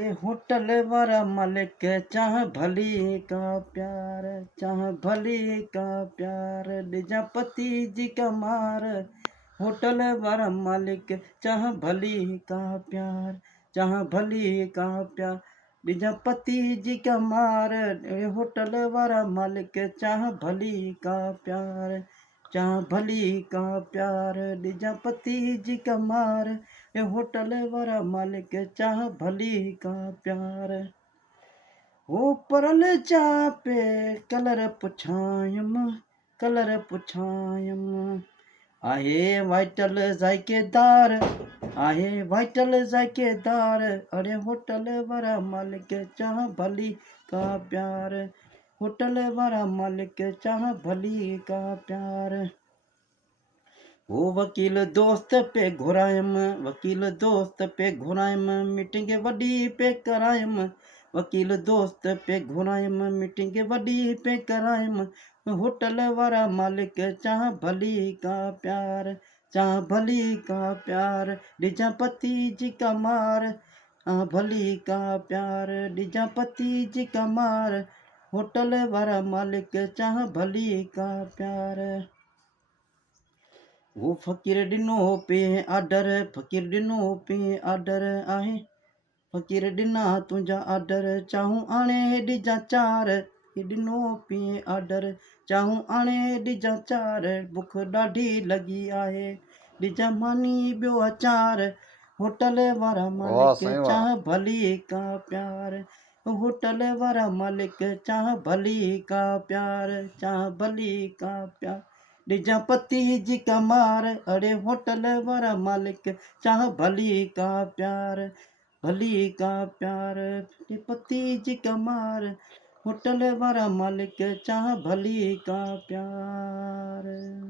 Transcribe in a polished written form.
अरे होटल वाला मालिक चाह भली का प्यार, चाह भली का प्यार, निजा पति जी का मार। होटल वाला मालिक चाह भली का प्यार, चाह भली का प्यार, निजा पति जी का मार। होटल वाला मालिक चाह भली का प्यार, चाह भली का प्यार, निजा पति जी का मार। होटल वाला मालिक चाह भली का प्यार। वो परल चाह पे कलर पुछायम, कलर पुछायम। आहे वाइटल जायकेदार, आहे वाइटल जायकेदार। अरे होटल वाला मालिक चाह भली का प्यार, होटल वाला मालिक चाह भली का प्यार। वो वकील दोस्त पे घुरायम, वकील दोस्त पे घुरायम, मीटिंग वडी पे करायम। वकील दोस्त पे घुरायम, मीटिंग वडी पे करायम। होटल वाला मालिक चाह भली का प्यार, चाह भली का प्यार, निजा पति जी का मार। भली का प्यार, निजा पति जी का मार। होटल वाला मालिक चाह भली का प्यार। वो फ़कीर ॾिनो पे आर्डर, फ़कीर ॾिनो पे आर्डर आहे। फ़कीर ॾिना तुंहिंजा आर्डर, चाहूं आणे ॾिजां चार। ॾिनो पे आर्डर, चाहूं आणे ॾिजां चार। बुख ॾाढी लॻी आहे, ॾिजां मानी ॿियो अचार। होटल वारा वाह मालिक साईं वाह। चाह भली का प्यार, होटल वारा मालिक चाह भली का प्यार, चाह भली का प्यार, निजा पति जी का मार। अरे होटल वाला मालिक चाह भली का प्यार, भली का प्यार, पति जी का मार। होटल वाला मालिक चाह भली का प्यार।